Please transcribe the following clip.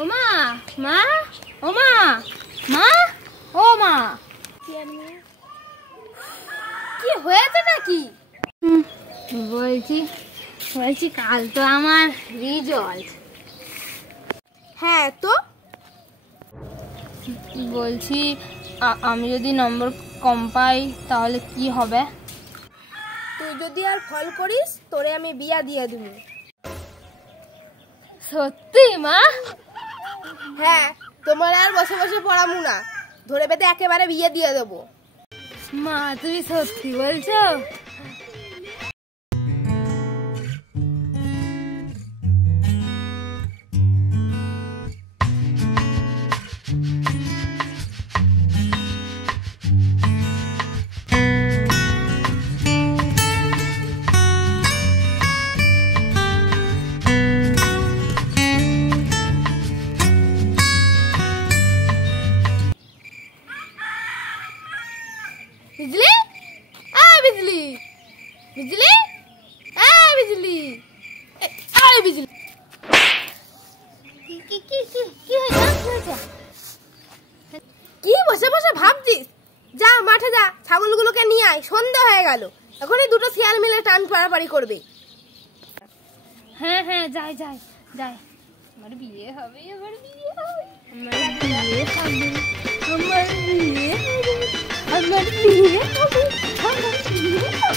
ওমা মা ওমা মা ও মা কি হয়েছে নাকি? বলছি বলছি কাল তো আমার রেজাল্ট। হ্যাঁ তো বলছি আমি যদি নম্বর কম পাই তাহলে কি হবে? তুই যদি আর ফল করিস তোরে আমি বিয়া দিয়ে দিব। সত্যি মা? হ্যাঁ, তোমার আর বসে বসে পড়ামু না, ধরে বেঁধে একেবারে বিয়ে দিয়ে দেবো। মা তুমি সত্যি বলছো? बिजली बिजली बिजली बिजली बिजली কি বসে বসে ভাবছিস? যা মাঠে যা, ছাগলগুলোকে নিয়ে আয়, সন্ধ্যা হয়ে গেল। এখনই দুটো শিয়াল মিলে টান পাড়াপাড়ি করবে। হ্যাঁ হ্যাঁ যাই যাই যাই। আমার বিয়ে হবে, আমার বিয়ে হবে, আমার বিয়ে হবে, আমার বিয়ে হবে, আমার বিয়ে হবে, আমার বিয়ে হবে।